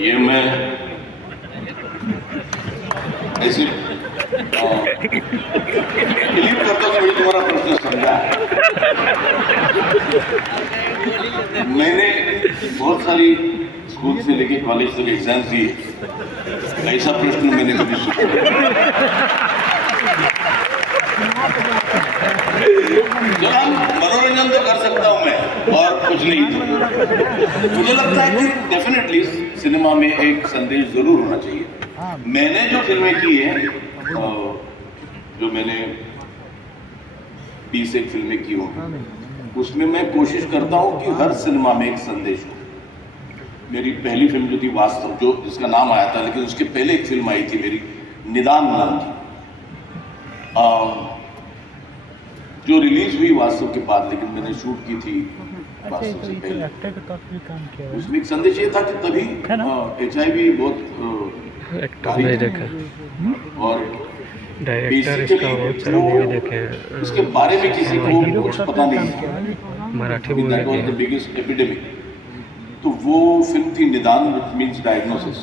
ये मैं ऐसे बिलीव करता हूँ कि मुझे तुम्हारा प्रश्न समझा है। मैंने बहुत सारी स्कूल से लेके कॉलेज तक एग्जाम दिए, ऐसा प्रश्न मैंने कभी सुना चलो हम मनोरंजन तो कर सकता हूं मैं और कुछ नहीं। मुझे लगता है कि डेफिनेटली सिनेमा में एक संदेश जरूर होना चाहिए। मैंने जो फिल्में की हैं, जो मैंने 20 एक फिल्में की हूँ, उसमें मैं कोशिश करता हूँ कि हर सिनेमा में एक संदेश हो। मेरी पहली फिल्म जो थी वास्तव, जो जिसका नाम आया था, लेकिन उसके पहले एक फिल्म आई थी मेरी, निदान नाम की, जो रिलीज हुई वास्तव के बाद, लेकिन मैंने शूट की थी वास्तव से पहले। उसमें एक संदेश ये था कि तभी HIV बहुत और डायरेक्टर इसका बहुत सारा मूवी देखे, उसके बारे में किसी को कुछ पता नहीं था, Marathi movie that was the biggest epidemic. तो वो फिल्म थी निदान, व्हिच मींस डायग्नोसिस।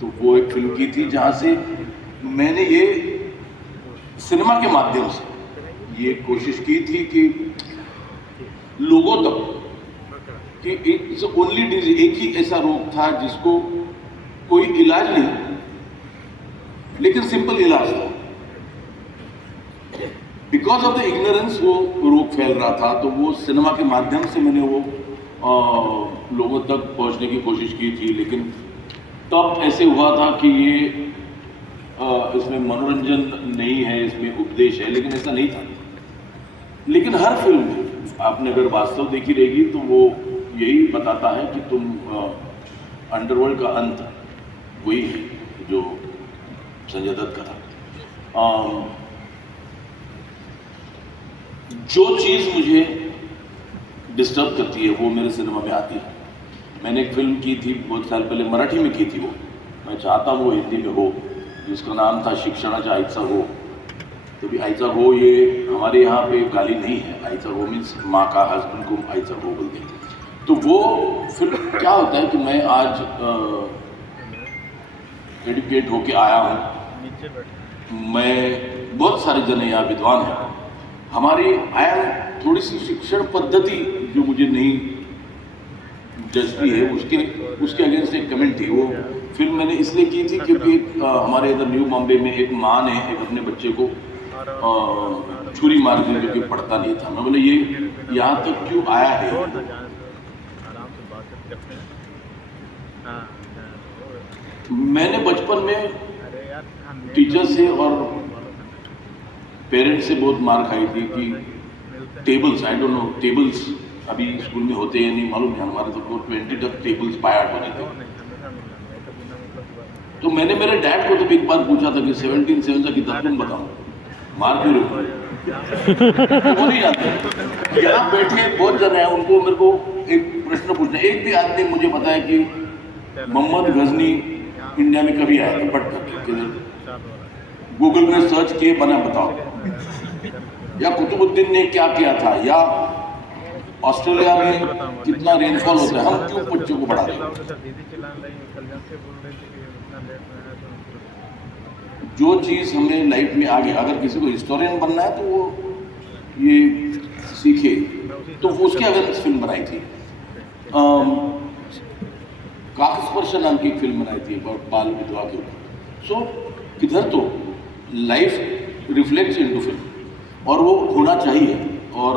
तो वो एक फिल्म की थी जहाँ से मैंने ये सिनेमा के माध्यम से ये कोशिश की थी कि लोगों तक कि इट्स ओनली डिजीज, एक ही ऐसा रोग था जिसको कोई इलाज नहीं, लेकिन सिंपल इलाज था। बिकॉज ऑफ द इग्नोरेंस वो रोग फैल रहा था, तो वो सिनेमा के माध्यम से मैंने वो लोगों तक पहुंचने की कोशिश की थी। लेकिन तब ऐसे हुआ था कि ये इसमें मनोरंजन नहीं है, इसमें उपदेश है, लेकिन ऐसा नहीं था। लेकिन हर फिल्म में आपने अगर वास्तव देखी रहेगी तो वो यही बताता है कि तुम अंडरवर्ल्ड का अंत वही है जो संजय दत्त का था। जो चीज़ मुझे डिस्टर्ब करती है वो मेरे सिनेमा में आती है। मैंने एक फिल्म की थी बहुत साल पहले, मराठी में की थी वो, मैं चाहता हूँ वो हिंदी में हो, जिसका नाम था शिक्षणाचा आईचा हो। तो भी आईचा हो ये हमारे यहाँ पे गाली नहीं है, आईचा हो मीन्स माँ का हस्बैंड को आईचा हो बोलते हैं। तो वो फिल्म क्या होता है कि मैं आज एडुकेट होके आया हूँ, मैं बहुत सारे जन यहाँ विद्वान हैं, हमारी आया थोड़ी सी शिक्षण पद्धति जो मुझे नहीं जचती है, उसके अगेंस्ट एक कमेंट थी। वो फिल्म मैंने इसलिए की थी क्योंकि हमारे इधर न्यू बॉम्बे में एक माँ ने एक अपने बच्चे को छुरी मार दी जो कि पढ़ता नहीं था। मैं बोले ये यहाँ तक क्यों आया है। मैंने बचपन में टीचर से और पेरेंट्स से बहुत मार खाई थी कि tables, I don't know tables अभी स्कूल में होते हैं नहीं मालूम है, हमारे तो 20 तक टेबल्स पाया होने थे। तो मैंने मेरे डैड को तो एक बार पूछा था कि 17 का किताब तुम बताओ, मार क्यों रहे वो नहीं जाते। यहाँ बैठे बहुत जन है, उनको मेरे को एक प्रश्न पूछना, एक भी आदमी मुझे पता है कि मोहम्मद गजनी इंडिया में कभी आया था, बट गूगल में सर्च किए बना बताओ, या कुतुबुद्दीन ने क्या किया था, या ऑस्ट्रेलिया में कितना रेनफॉल होता है, हम क्यों बच्चों को बढ़ा रहे हैं। जो चीज़ हमें लाइफ में आगे, अगर किसी को हिस्टोरियन बनना है तो वो ये सीखे, तो वो उसके अगेंस्ट फिल्म बनाई थी। काकस्पर्श नाम की एक फिल्म बनाई थी बाल विधवा के ऊपर। सो किधर तो लाइफ रिफ्लेक्ट्स इनटू फिल्म, और वो होना चाहिए, और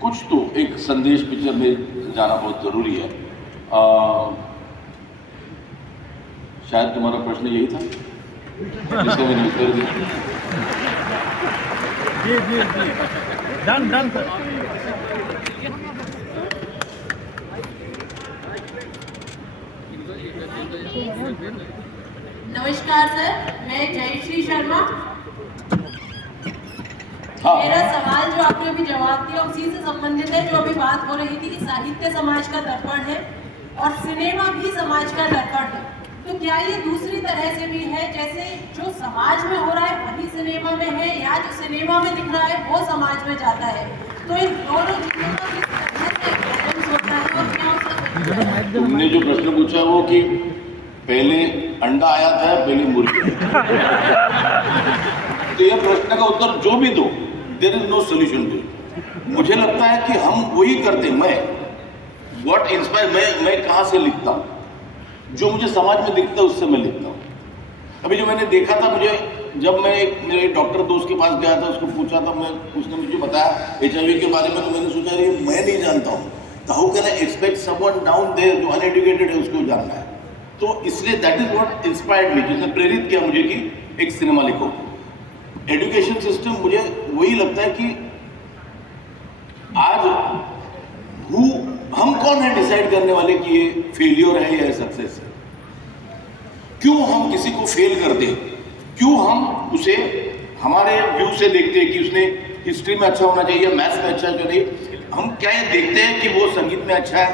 कुछ तो एक संदेश पिक्चर में जाना बहुत ज़रूरी है। शायद तुम्हारा प्रश्न यही था जिसका मैंने उत्तर दिया। डन नमस्कार सर, मैं जयश्री शर्मा। हाँ। मेरा सवाल जो आपने अभी जवाब दिया उसी से संबंधित है, जो अभी बात हो रही थी कि साहित्य समाज का दर्पण है और सिनेमा भी समाज का दर्पण है। तो क्या ये दूसरी तरह से भी है, जैसे जो समाज में हो रहा है वही सिनेमा में है, या जो सिनेमा में दिख रहा है वो समाज में जाता है? तो इन दोनों चीजों का किस तरह से बैलेंस होता है और क्या उसका तुमने जो प्रश्न पूछा वो कि पहले अंडा आया था पहले मुर्गी आई थी। तो यह प्रश्न का उत्तर जो भी दो, there is no solution to it. मुझे लगता है कि हम वही करते, मैं व्हाट इंस्पायर, मैं कहाँ से लिखता हूँ, जो मुझे समाज में दिखता है उससे मैं लिखता हूँ। अभी जो मैंने देखा था, मुझे जब मैं मेरे डॉक्टर दोस्त के पास गया था, उसको पूछा था, मैं उसने मुझे बताया HIV के बारे में, तो मैंने सोचा ये मैं नहीं जानता हूँ, तो how can I expect someone down there जो अनएजुकेटेड है उसको जानना है। तो इसलिए that is what inspired me, जिसने प्रेरित किया मुझे कि एक सिनेमा लिखो। एजुकेशन सिस्टम, मुझे वही लगता है कि आज हम कौन है डिसाइड करने वाले कि ये फेलियर है या सक्सेस है। क्यों हम किसी को फेल करते हैं, क्यों हम उसे हमारे व्यू से देखते हैं कि उसने हिस्ट्री में अच्छा होना चाहिए, मैथ्स में अच्छा क्यों नहीं। हम क्या ये देखते हैं कि वो संगीत में अच्छा है,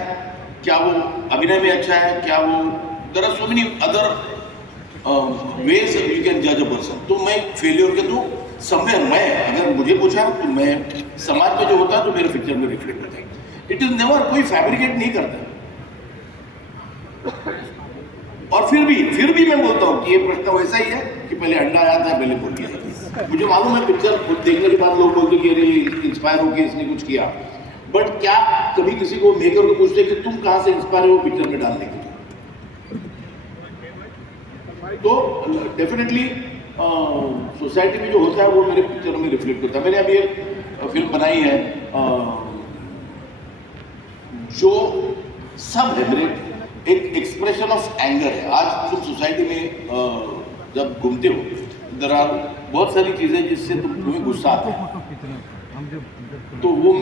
क्या वो अभिनय में अच्छा है, क्या वो, there are so many other ways you can जज अ पर्सन। तो मैं फेलियर के तो समवेयर, मैं अगर मुझे पूछा तो मैं समाज में जो होता है तो मेरे पिक्चर में रिफ्लेक्ट होता है। इट इज नेवर, कोई फैब्रिकेट नहीं करता। और फिर भी मैं बोलता हूँ कि ये प्रश्न वैसा ही है कि पहले अंडा आया था पहले मुर्गी आई थी। मुझे मालूम है पिक्चर देखने के बाद लोग बोलते कि अरे इंस्पायर होकर इसने कुछ किया, बट क्या कभी किसी को मेकर को पूछते कि तुम कहाँ से इंस्पायर हो पिक्चर में डालने के लिए। तो डेफिनेटली सोसाइटी में जो होता है वो मेरे पिक्चर में रिफ्लेक्ट होता है। मैंने अभी एक फिल्म बनाई है जो सब है, मेरे एक एक्सप्रेशन ऑफ एंगर है। आज तुम सोसाइटी में जब घूमते हो, देयर आर बहुत सारी चीजें जिससे तुम्हें गुस्सा आता है। तो वो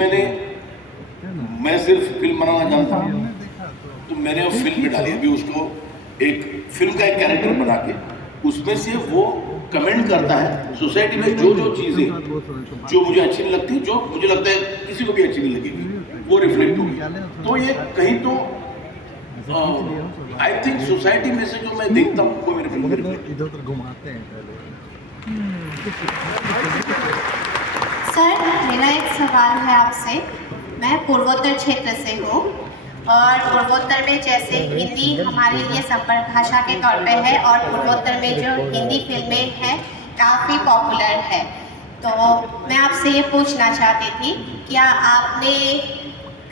मैं सिर्फ फिल्म बनाना जानता हूँ, तो मैंने वो फिल्म में डाली। अभी उसको एक फिल्म का एक कैरेक्टर बना के उसमें से वो कमेंट करता है सोसाइटी में जो चीजें जो मुझे अच्छी नहीं लगती, जो मुझे लगता है किसी को भी अच्छी नहीं लगेगी, वो रिफ्लेक्ट होगी। तो ये कहीं तो आई थिंक सोसाइटी में से जो मैं देखता हूँ वो मेरे फिल्म में इधर उधर घुमाते हैं पहले। सर, मेरा एक सवाल है आपसे। मैं पूर्वोत्तर क्षेत्र से हूँ और पूर्वोत्तर में जैसे हिंदी हमारे लिए संपर्क भाषा के तौर पे है और पूर्वोत्तर में जो हिंदी फिल्में हैं काफ़ी पॉपुलर है। तो मैं आपसे ये पूछना चाहती थी, क्या आपने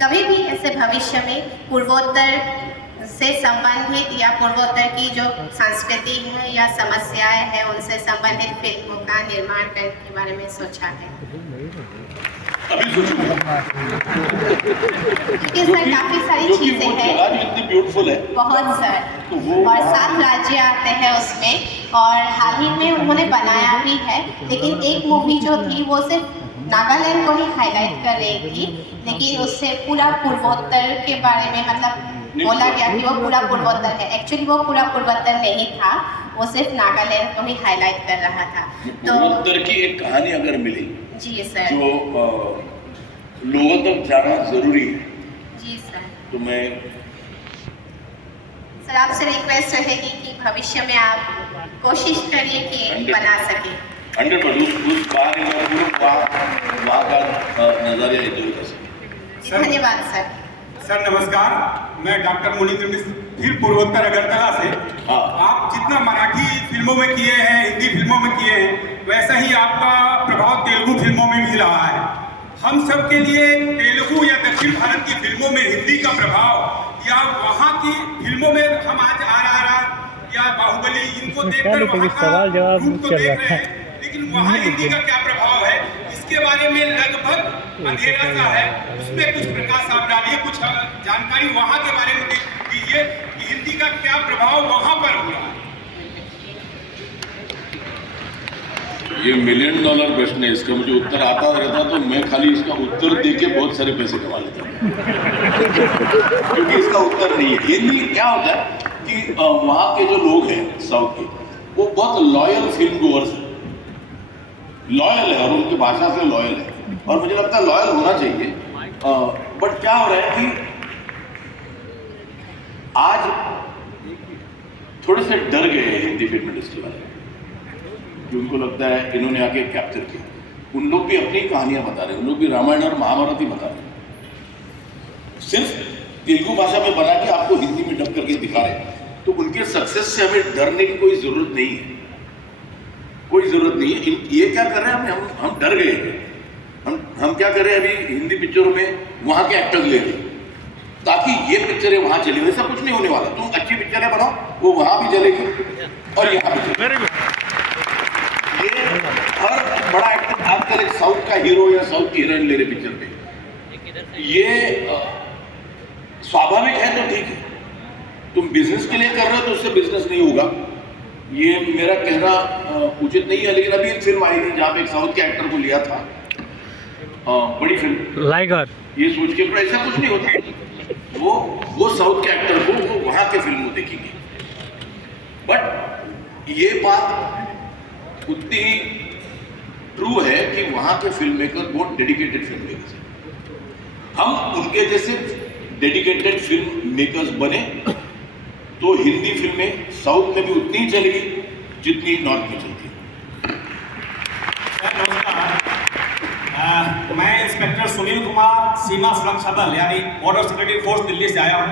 कभी भी ऐसे भविष्य में पूर्वोत्तर से संबंधित या पूर्वोत्तर की जो संस्कृति है या समस्याएं हैं उनसे संबंधित फिल्मों का निर्माण करने के बारे में सोचा है? अभी सोचूंगा, क्योंकि सर काफ़ी सारी चीज़ें हैं, इतनी ब्यूटीफुल है बहुत सर, और 7 राज्य आते हैं उसमें, और हाल ही में उन्होंने बनाया भी है। लेकिन एक मूवी जो थी वो सिर्फ नागालैंड को ही हाईलाइट कर रही थी, लेकिन उससे पूरा पूर्वोत्तर के बारे में मतलब बोला गया कि वो पूरा पूर्वोत्तर है। एक्चुअली वो पूरा पूर्वोत्तर नहीं था, वो सिर्फ नागालैंड को ही हाईलाइट कर रहा था। तो पूर्वोत्तर की एक कहानी अगर मिली जी सर, जो लोगों तक जाना जरूरी है, जी सर, तो मैं सर आपसे रिक्वेस्ट रहेगी कि भविष्य में आप कोशिश करिए कि बना सके। 100% उस कहानी का वहाँ का नजरिया इधर का सर। धन्यवाद सर। सर नमस्कार, मैं डॉक्टर मुनीन्द्र मिश्र, फिर पूर्वोत्तर अगरतला से। आप जितना मराठी फिल्मों में किए हैं, हिंदी फिल्मों में किए हैं, वैसा ही आपका प्रभाव तेलुगु फिल्मों में भी रहा है। हम सब के लिए तेलुगु या दक्षिण भारत की फिल्मों में हिंदी का प्रभाव या वहाँ की फिल्मों में हम आज RRR या बाहुबली इनको देखकर वहाँ का रूप तो देख रहे हैं, लेकिन वहाँ हिंदी का क्या प्रभाव है इसके बारे में लगभग अंधेरा सा है। उसमें कुछ प्रकाश आप डालिए, कुछ जानकारी वहाँ के बारे में दीजिए कि हिंदी का क्या प्रभाव वहाँ पर हुआ है। ये $1 मिलियन प्रश्न है, इसका मुझे उत्तर आता रहता तो मैं खाली इसका उत्तर देके बहुत सारे पैसे कमा लेता क्योंकि इसका उत्तर नहीं है। हिंदी क्या होता है कि वहाँ के जो लोग हैं साउथ के, वो बहुत लॉयल फिल्म गोअर्स हैं, लॉयल है और उनकी भाषा से लॉयल है, और मुझे लगता है लॉयल होना चाहिए। बट क्या हो रहा है कि आज थोड़े से डर गए हैं हिंदी फिल्म इंडस्ट्री वाले, कि उनको लगता है इन्होंने आके कैप्चर किया। उन लोग भी अपनी कहानियां बता रहे हैं, उन लोग भी रामायण और महाभारत ही बता रहे हैं। सिर्फ तेलुगु भाषा में बना के आपको हिंदी में डब करके दिखा रहे हैं, तो उनके सक्सेस से हमें डरने की कोई जरूरत नहीं है, कोई जरूरत नहीं है। ये क्या कर रहे हैं, हम डर गए हैं। हम क्या कर रहे हैं, अभी हिंदी पिक्चरों में वहां के एक्टर्स ले रहे हैं ताकि ये पिक्चरें वहां चली। वैसा कुछ नहीं होने वाला। तुम अच्छी पिक्चरें बनाओ, वो वहां भी चलेगी और यहाँ भी चलेगी। ये हर बड़ा एक्टर आजकल एक साउथ का हीरो या साउथ की हीरोइन ले रहे पिक्चर पे, ये स्वाभाविक है तो ठीक है। तुम बिजनेस के लिए कर रहे हो तो उससे बिजनेस नहीं होगा, ये मेरा कहना उचित नहीं है। लेकिन अभी एक फिल्म आई थी जहाँ पे एक साउथ के एक्टर को लिया था, बड़ी फिल्म लाइगर, ये सोच के ऐसा कुछ नहीं होता। वो साउथ के एक्टर को वो वहां के फिल्म को देखेंगे। बट ये बात उतनी ही ट्रू है कि वहां के फिल्म मेकर बहुत डेडिकेटेड फिल्म मेकर्स हैं। हम उनके जैसे डेडिकेटेड फिल्म मेकर्स बने तो हिंदी फिल्में साउथ में भी उतनी ही चलेगी जितनी नॉर्थ में चलती है। नमस्कार, मैं इंस्पेक्टर सुनील कुमार, सीमा सुरक्षा बल यानी बॉर्डर सिक्योरिटी फोर्स दिल्ली से आया हूं।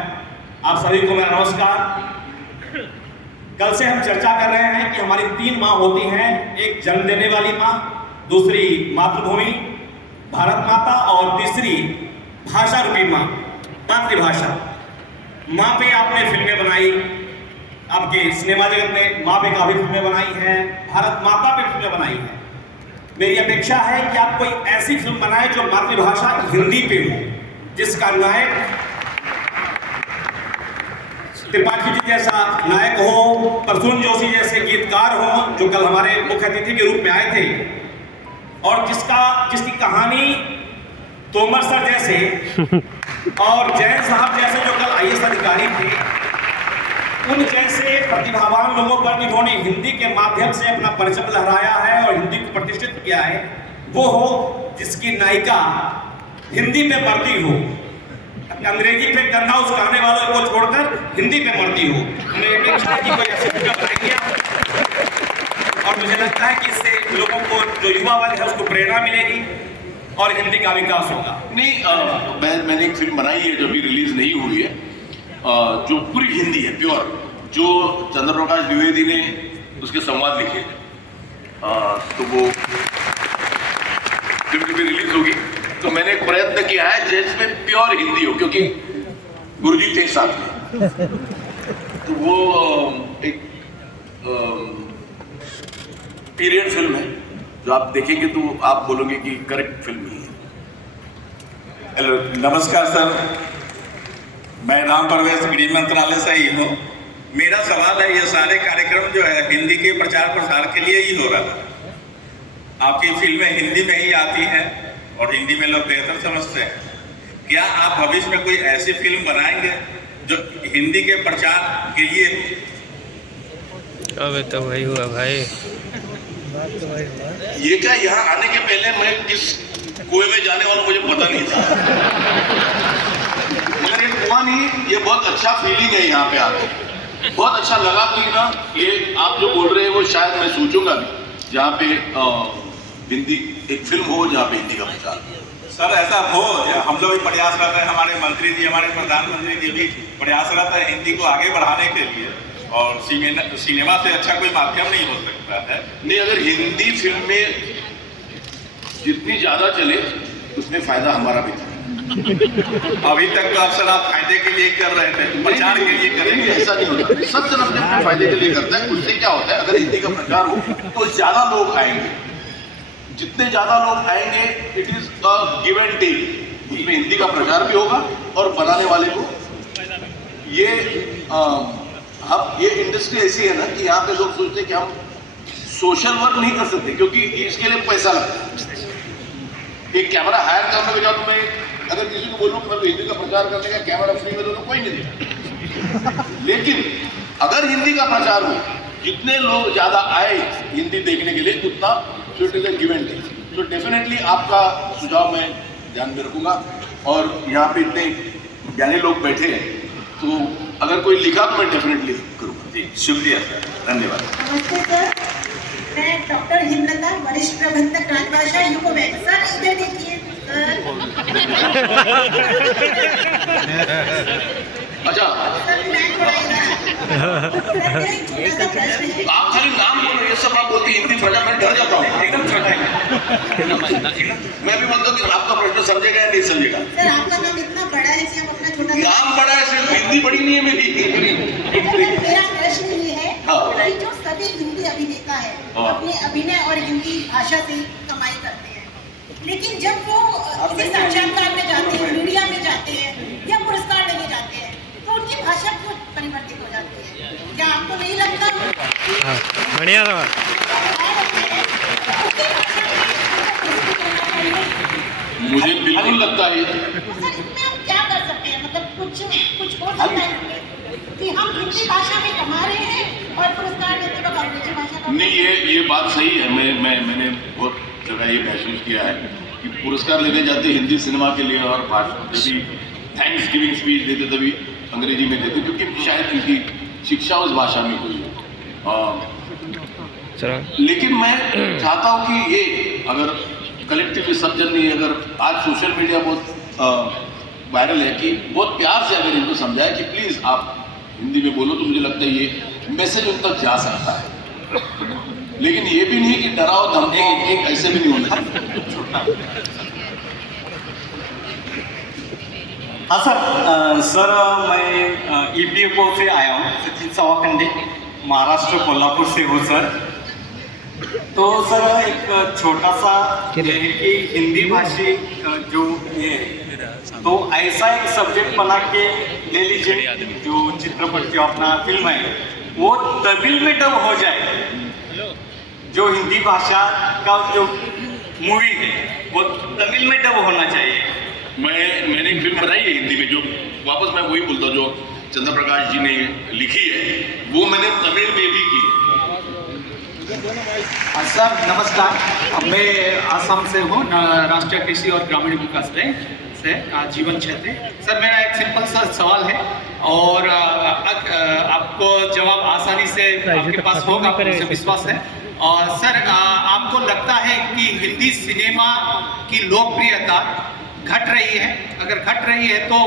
आप सभी को मेरा नमस्कार। कल से हम चर्चा कर रहे हैं कि हमारी 3 माँ होती हैं, एक जन्म देने वाली माँ, दूसरी मातृभूमि भारत माता और तीसरी भाषा रूपी माँ, मातृभाषा। माँ पे आपने फिल्में बनाई, आपके सिनेमा जगत ने माँ पे काफी फिल्में बनाई हैं, भारत माता पे फिल्में बनाई हैं। मेरी अपेक्षा है कि आप कोई ऐसी फिल्म बनाए जो मातृभाषा हिंदी पे हो, जिसका नायक त्रिपाठी जी जैसा नायक हो, प्रसून जोशी जैसे गीतकार हो जो कल हमारे मुख्य अतिथि के रूप में आए थे, और जिसकी कहानी तोमर सर जैसे और जैन साहब जैसे जो कल IAS अधिकारी थे, उन जैसे प्रतिभावान लोगों पर जिन्होंने हिंदी के माध्यम से अपना परचम लहराया है और हिंदी को प्रतिष्ठित किया है, वो हो जिसकी नायिका हिंदी पे मरती हो, अंग्रेजी पे गन्ना उसकाने वालों को छोड़कर हिंदी पे मरती हो। मेरी अपेक्षा है कि कोई ऐसी फिल्म बनाएंगे और मुझे लगता है कि इससे लोगों को, जो युवा वर्ग है, उसको प्रेरणा मिलेगी और हिंदी का विकास होगा। नहीं, मैंने एक फिल्म बनाई है जो अभी रिलीज नहीं हुई है, जो पूरी हिंदी है, प्योर, जो चंद्रप्रकाश द्विवेदी ने उसके संवाद लिखे, तो वो फिल्म भी रिलीज होगी। तो मैंने एक प्रयत्न किया है जिसमें प्योर हिंदी हो, क्योंकि गुरुजी थे साथ में, तो वो एक पीरियड फिल्म है जो आप देखेंगे तो आप बोलोगे कि करेक्ट फिल्म ही है। हेलो, नमस्कार सर, मैं राम परवेश गृह मंत्रालय से ही हूँ। मेरा सवाल है, ये सारे कार्यक्रम जो है हिंदी के प्रचार प्रसार के लिए ही हो रहा है। आपकी फिल्में हिंदी में ही आती हैं और हिंदी में लोग बेहतर समझते हैं। क्या आप भविष्य में कोई ऐसी फिल्म बनाएंगे जो हिंदी के प्रचार के लिए? अबे तो वही हुआ भाई। ये क्या, यहाँ आने के पहले मैं किस कुएं में जाने वाला मुझे पता नहीं था, मगर ये कुआं नहीं, ये बहुत अच्छा फीलिंग है यहाँ पे आके। बहुत अच्छा लगा कि ना, ये आप जो बोल रहे हैं वो शायद मैं सोचूंगा भी, जहाँ पे हिंदी एक फिल्म हो जहाँ पे हिंदी का प्रचार। सर ऐसा हो, हम लोग भी प्रयास करते हैं, हमारे मंत्री जी, हमारे प्रधानमंत्री जी भी प्रयासरत है हिंदी को आगे बढ़ाने के लिए, और सिनेमा से अच्छा कोई माध्यम नहीं हो सकता है। नहीं, अगर हिंदी फिल्में जितनी ज्यादा चले उसमें फायदा हमारा भी था। अभी तक तो अक्सर आप फायदे के लिए कर रहे थे, प्रचार के लिए करेंगे। ऐसा नहीं होता, सब जन अपने अपने फायदे के लिए करता है। उससे क्या होता है, अगर हिंदी का प्रचार हो तो ज्यादा लोग आएंगे, जितने ज्यादा लोग आएंगे it is a give and take, उसमें हिंदी का प्रचार भी होगा और बनाने वाले को ये इंडस्ट्री ऐसी है ना कि यहाँ पे लोग सोचते हैं कि हम सोशल वर्क नहीं कर सकते क्योंकि इसके लिए पैसा लगता है। एक कैमरा हायर करने के बाद मैं अगर किसी को बोलूँ कि मैं तो हिंदी का प्रचार करने का कैमरा फ्री में तो कोई नहीं देगा। लेकिन अगर हिंदी का प्रचार हो, जितने लोग ज्यादा आए हिंदी देखने के लिए उतना it is a give and take. तो डेफिनेटली आपका सुझाव मैं ध्यान में रखूंगा, और यहाँ पे इतने ज्ञानी लोग बैठे हैं तो अगर कोई लिखा तो मैं डेफिनेटली करूँगा। जी शुक्रिया सर, धन्यवाद। नमस्ते सर, मैं डॉक्टर हिमलता, वरिष्ठ प्रबंधक राजभाषा यूको बैंक। सर इधर देखिए, अच्छा सर मैं थोड़ा एक छोटा सा प्रश्न है। आप खाली नाम बोलो, ये सब आप बोलते हिंदी प्रजा, मैं डर जाता हूँ। एकदम छोटा है। मैं भी बोलता हूँ कि आपका प्रश्न समझेगा या नहीं समझेगा। सर आपका नाम इतना बड़ा है कि हम अपना छोटा सा नाम बड़ा है, सिर्फ हिंदी बड़ी नहीं है मेरी। मेरा प्रश्न ये है हाँ। कि जो सभी हिंदी अभिनेता है हाँ। अपने अभिनय और हिंदी भाषा से कमाई करते हैं, लेकिन जब वो किसी साक्षात्कार में जाते हैं, मीडिया में जाते हैं या पुरस्कार लेने जाते हैं, तो उनकी भाषा क्यों परिवर्तित हो जाती है? क्या आपको नहीं लगता हाँ बढ़िया सवाल। मुझे बिल्कुल लगता है सर इसमें हम क्या कर सकते हैं? मतलब कुछ हो सकता है इसमें कि हम हिंदी भाषा में कमा रहे हैं और पुरस्कार लेते वक्त अंग्रेजी भाषा का नहीं, ये बात सही है। मैंने बहुत जगह ये महसूस किया है कि पुरस्कार लेने जाते हिंदी सिनेमा के लिए और भाषण जब भी थैंक्स गिविंग स्पीच देते तभी अंग्रेजी में देते, क्योंकि शायद उनकी शिक्षा उस भाषा में हुई है। चलो लेकिन मैं चाहता हूँ कि ये अगर कलेक्टिवली सब जन नहीं, अगर आज सोशल मीडिया बहुत वायरल है कि बहुत प्यार से अगर इनको समझाए कि प्लीज़ आप हिंदी में बोलो, तो मुझे लगता है ये मैसेज उन तक जा सकता है। लेकिन ये भी नहीं कि डराओ धमकाओ, ऐसे भी नहीं होना चाहिए। हाँ सर, मैं EPFO से आया हूँ, सचिन सवाखंडे, महाराष्ट्र कोल्हापुर से हूँ सर। तो सर एक छोटा सा ये है कि हिंदी भाषी जो ये तो ऐसा एक सब्जेक्ट बना के ले लीजिए जो चित्रपट जो अपना फिल्म है वो तमिल में डब हो जाए। जो हिंदी भाषा का जो मूवी है वो तमिल में डब होना चाहिए। मैंने एक फिल्म बनाई है हिंदी में, जो वापस मैं वही बोलता हूँ जो चंद्र प्रकाश जी ने लिखी है, वो मैंने तमिल में भी की है। सर नमस्कार, मैं आसाम से हूँ, राष्ट्रीय कृषि और ग्रामीण विकास बैंक से जीवन क्षेत्र। सर मेरा एक सिंपल सा सवाल है और आपको जवाब आसानी से आपके पास होगा, मुझे विश्वास है। और सर आपको लगता है कि हिंदी सिनेमा की लोकप्रियता घट रही है? अगर घट रही है तो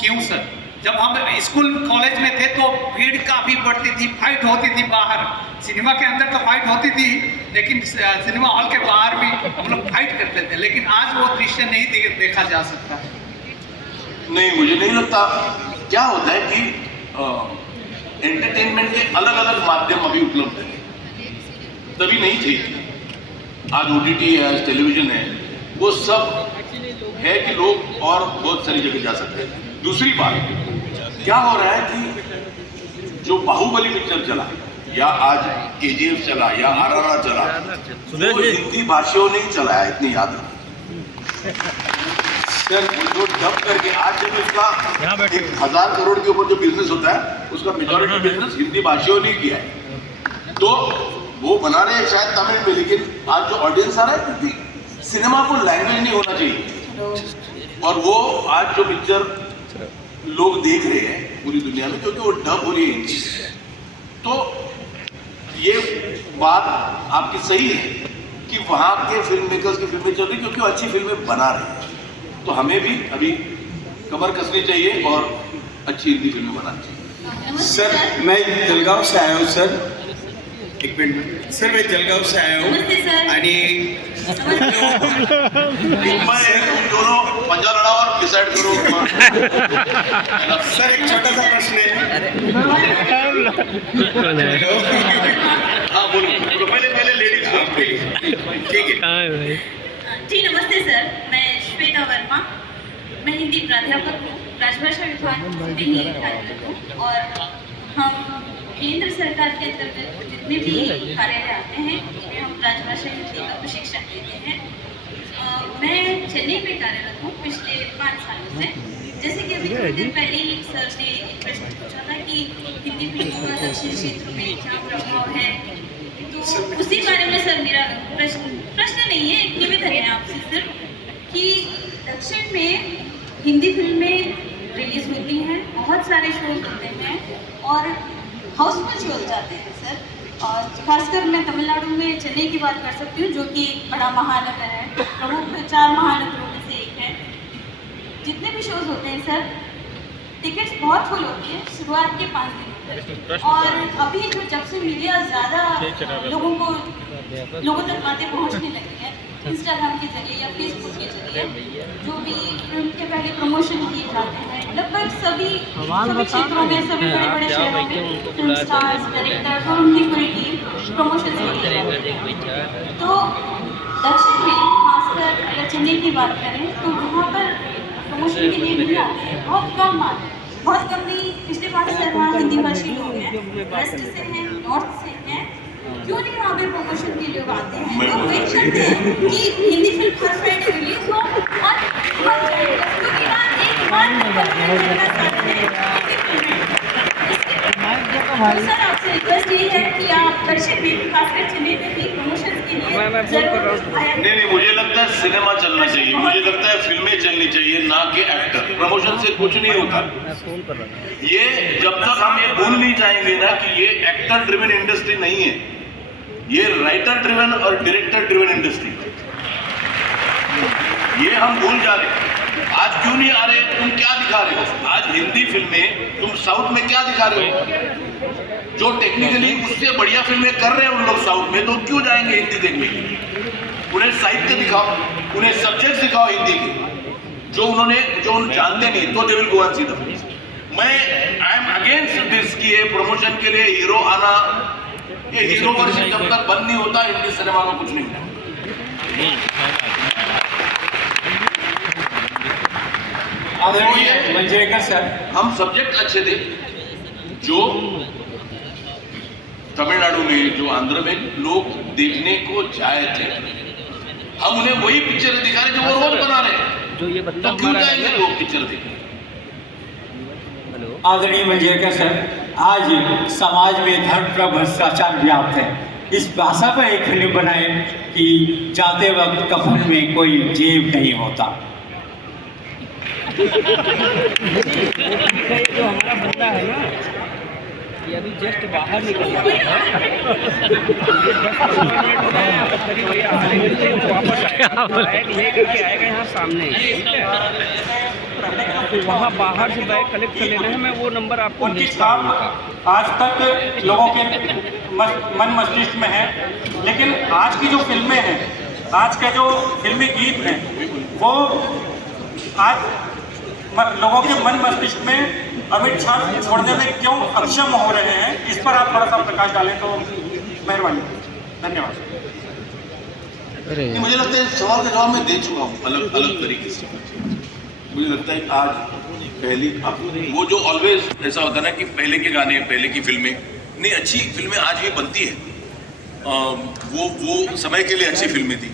क्यों सर? जब हम स्कूल कॉलेज में थे तो भीड़ काफ़ी बढ़ती थी, फाइट होती थी बाहर। सिनेमा के अंदर तो फाइट होती थी, लेकिन सिनेमा हॉल के बाहर भी हम लोग फाइट करते थे, लेकिन आज वो दृश्य नहीं देखा जा सकता। नहीं, मुझे नहीं लगता। क्या होता है कि एंटरटेनमेंट के अलग अलग माध्यम अभी उपलब्ध हैं, तभी नहीं थे। आज OTT है, आज टेलीविजन है, वो सब है कि लोग और बहुत सारी जगह जा सकते हैं। दूसरी बात, क्या हो रहा है कि जो बाहुबली पिक्चर चला या आज KGF चला या RRR चला, वो हिंदी भाषियों ने चलाया, इतनी याद रखो सर। जो डब करके आज जब उसका 1000 करोड़ के ऊपर जो बिजनेस होता है, उसका मेजॉरिटी बिजनेस हिंदी भाषियों ने किया है। तो वो बना रहे हैं शायद तमिल में, लेकिन आज जो ऑडियंस आ रहा है, क्योंकि सिनेमा को लैंग्वेज नहीं होना चाहिए, और वो आज जो पिक्चर लोग देख रहे हैं पूरी दुनिया में, क्योंकि वो डब हो रही है हिंदी। तो ये बात आपकी सही है कि वहाँ के फिल्म मेकर्स की फिल्में चल रही, क्योंकि वो अच्छी फिल्में बना रहे हैं। तो हमें भी अभी कमर कसनी चाहिए और अच्छी हिंदी फिल्में बनानी चाहिए। सर मैं जलगांव से आया हूँ सर, एक मिनट सर, मैं जलगांव से आया हूँ आणि दोनों पंजा लड़ा और डिसाइड करो। सर एक छोटा सा प्रश्न है। हाँ बोलो, पहले लेडीज आपके लिए, ठीक है। जी नमस्ते सर, मैं श्वेता वर्मा, मैं हिंदी प्राध्यापक हूँ, राजभाषा विभाग में ही कार्यरत हूँ। और हम केंद्र सरकार के अंतर्गत जितने भी कार्यालय आते हैं उसमें हम राजभाषा हिंदी का प्रशिक्षण देते हैं। मैं चेन्नई में कार्यरत हूँ पिछले 5 सालों से। जैसे कि अभी थोड़ी देर पहले ही सर ने एक प्रश्न पूछा था कि हिंदी फिल्मों का दक्षिण क्षेत्र में क्या प्रभाव है, तो उसी बारे में सर मेरा प्रश्न नहीं है, एक निवेदन है आपसे सिर्फ कि दक्षिण में हिंदी फिल्में रिलीज होती हैं, बहुत सारे शोज होते हैं और हाउसफुल शोज जाते हैं सर। और खासकर मैं तमिलनाडु में चेन्नई की बात कर सकती हूँ, जो कि एक बड़ा महानगर है, प्रमुख 4 महानगरों में से एक है। जितने भी शोज होते हैं सर, टिकट्स बहुत फुल होती है शुरुआत के 5 दिन तक। और अभी जो जब से मीडिया ज़्यादा लोगों तक बातें पहुंचने लगी है, इंस्टाग्राम के जरिए या फेसबुक के जरिए, जो भी फिल्म के पहले प्रमोशन किए जाते हैं, लगभग सभी क्षेत्रों में, सभी बड़े बड़े शहरों में फिल्म स्टार्स, डायरेक्टर्स और उनकी पूरी टीम प्रमोशन के लिए जाती है। तो दक्षिण में खासकर अगर चेन्नई की बात करें तो वहाँ पर प्रमोशन के लिए नहीं आते हैं, बहुत कम आते हैं, बहुत कम नहीं। पिछले 5 साल वहाँ हिंदी भाषी लोग हैं, वेस्ट से हैं, नॉर्थ से हैं, क्यों नहीं वहाँ पे प्रमोशन के लोग आते हैं? लोग वेट करते हैं कि हिंदी फिल्म हर फ्राइडे रिलीज हो और क्योंकि ना एक बार सर आपसे रिक्वेस्ट ये है कि आप दक्षिण में खासकर चेन्नई में भी प्रमोशन के लिए जरूर नहीं, मुझे लगता है सिनेमा चलना चाहिए, मुझे लगता है फिल्में चलनी चाहिए, ना कि एक्टर। प्रमोशन से कुछ नहीं होता। ये जब तक हम ये भूल नहीं जाएंगे ना कि ये एक्टर ड्रिवन इंडस्ट्री नहीं है, ये राइटर ड्रिवन और डायरेक्टर ड्रिवन इंडस्ट्री है। ये हम भूल जा रहे हैं। आज क्यों नहीं आ रहे? तुम क्या दिखा रहे हो? आज हिंदी फिल्में तुम साउथ में क्या दिखा रहे हो? जो टेक्निकली उससे बढ़िया फिल्में कर रहे हैं उन लोग साउथ में, तो क्यों जाएंगे हिंदी देखने के लिए? उन्हें साहित्य दिखाओ, उन्हें सब्जेक्ट दिखाओ हिंदी के, जो जानते नहीं, तो they will go and see the film. मैं आई एम अगेंस्ट दिस कि ये प्रमोशन के लिए हीरो आना, ये हीरो वर्षन जब तक बंद नहीं होता हिंदी सिनेमा में कुछ नहीं होता। सर, हम सब्जेक्ट अच्छे थे, जो तमिलनाडु में, जो आंध्र में लोग देखने को जाए थे, हम उन्हें वही पिक्चर दिखा रहे जो वो रोज बना रहे हैं। तो क्यों जाएंगे लोग पिक्चर देखने? आदरणीय मंजेरकर सर, आज समाज में धर्म का भ्रष्टाचार व्याप्त है। इस भाषा पर एक फिल्म बनाए कि जाते वक्त कफन में कोई जेब नहीं होता। जो हमारा बंदा है ना, ये अभी जस्ट बाहर निकल रहा है, वापस लेकर आएगा यहाँ सामने, तो वहाँ बाहर से बैग कलेक्ट कर लेना है। मैं वो नंबर आपको उनकी छाप आज तक लोगों के मन मस्तिष्क में है, लेकिन आज की जो फिल्में हैं, आज के जो फिल्मी गीत हैं, वो आज लोगों के मन मस्तिष्क में अमिट छाप छोड़ने में क्यों अक्षम हो रहे हैं, इस पर आप थोड़ा सा प्रकाश डालें तो मेहरबानी। धन्यवाद। मुझे लगता है सवाल का जवाब मैं दे चुका हूँ अलग अलग तरीके से। मुझे लगता है आज पहली वो जो ऑलवेज ऐसा होता है ना कि पहले के गाने, पहले की फिल्में नहीं, अच्छी फिल्में आज भी बनती है। वो समय के लिए अच्छी फिल्में थी,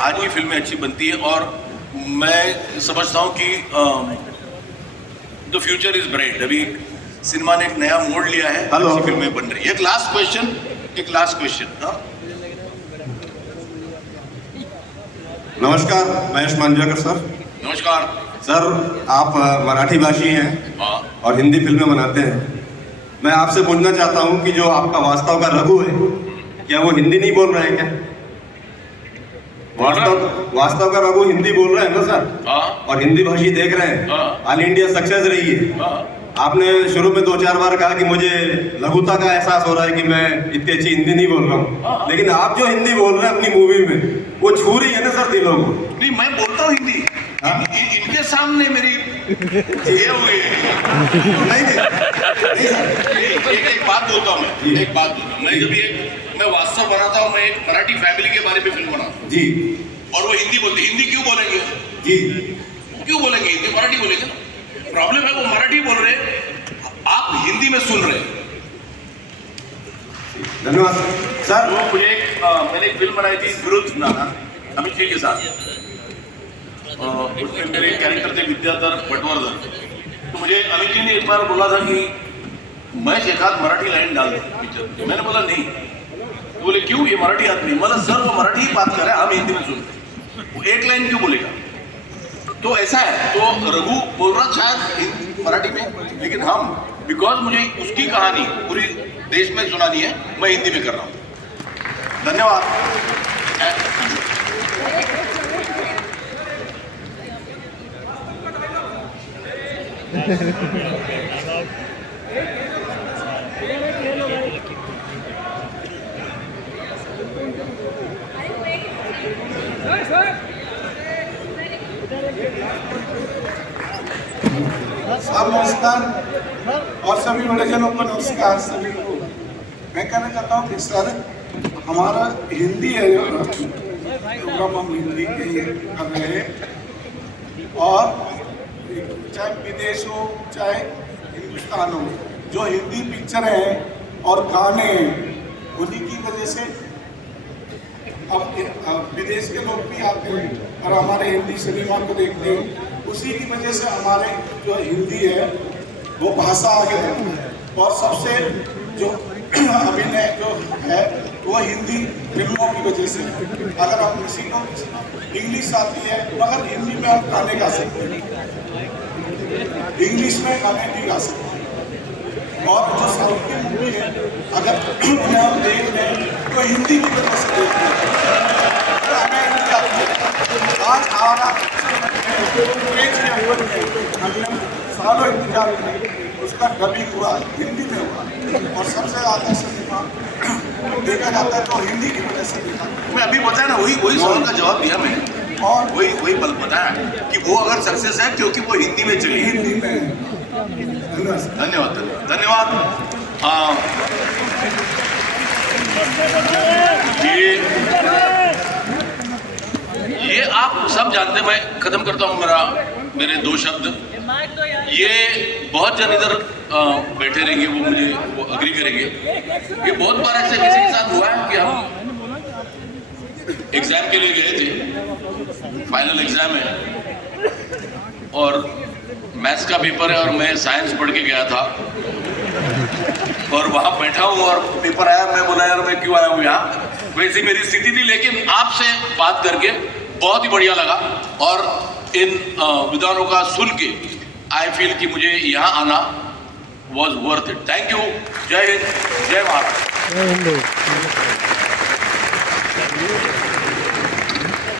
आज भी फिल्में अच्छी बनती है। और मैं समझता हूँ कि द फ्यूचर इज ब्राइट। अभी सिनेमा ने एक नया मोड़ लिया है, अच्छी फिल्में बन रही है। एक लास्ट क्वेश्चन हाँ। नमस्कार, महेश मांजरेकर सर। नमस्कार सर, आप मराठी भाषी हैं और हिंदी फिल्में बनाते हैं। मैं आपसे पूछना चाहता हूं कि जो आपका वास्तव का रघु है, क्या वो हिंदी नहीं बोल रहे हैं? क्या वास्तव का रघु हिंदी बोल रहे हैं ना सर? और हिंदी भाषी देख रहे हैं, ऑल इंडिया सक्सेस रही है। आपने शुरू में 2-4 बार कहा कि मुझे लघुता का एहसास हो रहा है कि मैं इतनी अच्छी हिंदी नहीं बोल रहा हूँ, लेकिन आप जो हिंदी बोल रहे हैं अपनी मूवी में, वो छू रही है ना सर दिलों को। नहीं, मैं बोलता हूँ हिंदी, इनके सामने मेरी ये हुई नहीं एक बात बोलता हूँ मैं जब ये मैं वास्तव बनाता हूँ, मैं एक मराठी फैमिली के बारे में फिल्म बनाता हूँ जी, और वो हिंदी बोलते। हिंदी क्यों बोलेंगे जी? क्यों बोलेंगे हिंदी? मराठी बोलेंगे ना। प्रॉब्लम है वो मराठी बोल रहे, आप हिंदी में सुन रहे। धन्यवाद सर। वो मुझे मैंने एक फिल्म बनाई थी विरुद्ध नाना, अमित जी के साथ। उसमें मेरे कैरेक्टर थे विद्याधर पटवर्धन। तो मुझे अमित जी ने एक बार बोला था कि मैं एक आध मराठी लाइन डाल दूँ पिक्चर। मैंने बोला नहीं। तो बोले क्यों, ये मराठी आदमी? मतलब सर वो मराठी ही बात कर रहे हैं, हम हिंदी में सुनते, वो एक लाइन क्यों बोलेगा? तो ऐसा है। तो रघु बोल रहा शायद मराठी में, लेकिन हम बिकॉज मुझे उसकी कहानी पूरी देश में सुनानी है, मैं हिंदी में कर रहा हूँ। धन्यवाद। साहब नमस्कार और सभी बड़े जनों को नमस्कार। सभी को मैं कहना चाहता हूँ कि सर हमारा हिंदी है प्रोग्राम, हम हिंदी के ही कर रहे हैं और चाहे विदेश हो चाहे हिंदुस्तान हो, जो हिंदी पिक्चर हैं और गाने हैं उन्हीं की वजह से अब विदेश के लोग भी आते हैं और हमारे हिंदी सिनेमा को देखते हैं। उसी की वजह से हमारे जो हिंदी है वो भाषा आगे बढ़ती है और सबसे जो अभिनय जो है वो हिंदी फिल्मों की वजह से। अगर हम किसी को इंग्लिश आती है मगर हिंदी में हम गाने गा सकते हैं, इंग्लिश में गाने नहीं गा सकते। और जो साउथ की मूवी है अगर उन्हें हम देख रहे हैं तो हिंदी की वजह से देख रहे हैं। हमें हिंदी आती है। आज हमारा सालों इंतजार करें, उसका डबिंग हुआ हिंदी में हुआ और सबसे ज़्यादा सिनेमा देखा जाता है तो हिंदी की वजह से देखा। मैं अभी बताया ना, वही सवाल का जवाब दिया मैंने और वही बल बताया कि वो अगर सक्सेस है क्योंकि वो हिंदी में चली, हिंदी में। धन्यवाद धन्यवाद। ये आप सब जानते हैं। मैं खत्म करता हूँ मेरे दो शब्द। ये बहुत जन इधर बैठे रहेंगे, वो अग्री करेंगे। ये बहुत बार ऐसे किसी के साथ हुआ है कि हम एग्जाम के लिए गए थे, फाइनल एग्जाम है और मैथ्स का पेपर है और मैं साइंस पढ़ के गया था और वहाँ बैठा हूँ और पेपर आया। मैं बोला यार मैं क्यों आया हूँ यहाँ, वैसी मेरी स्थिति थी। लेकिन आपसे बात करके बहुत ही बढ़िया लगा और इन विद्वानों का सुन के आई फील कि मुझे यहाँ आना was worth it. Thank you. जय हिंद, जय महाराष्ट्र।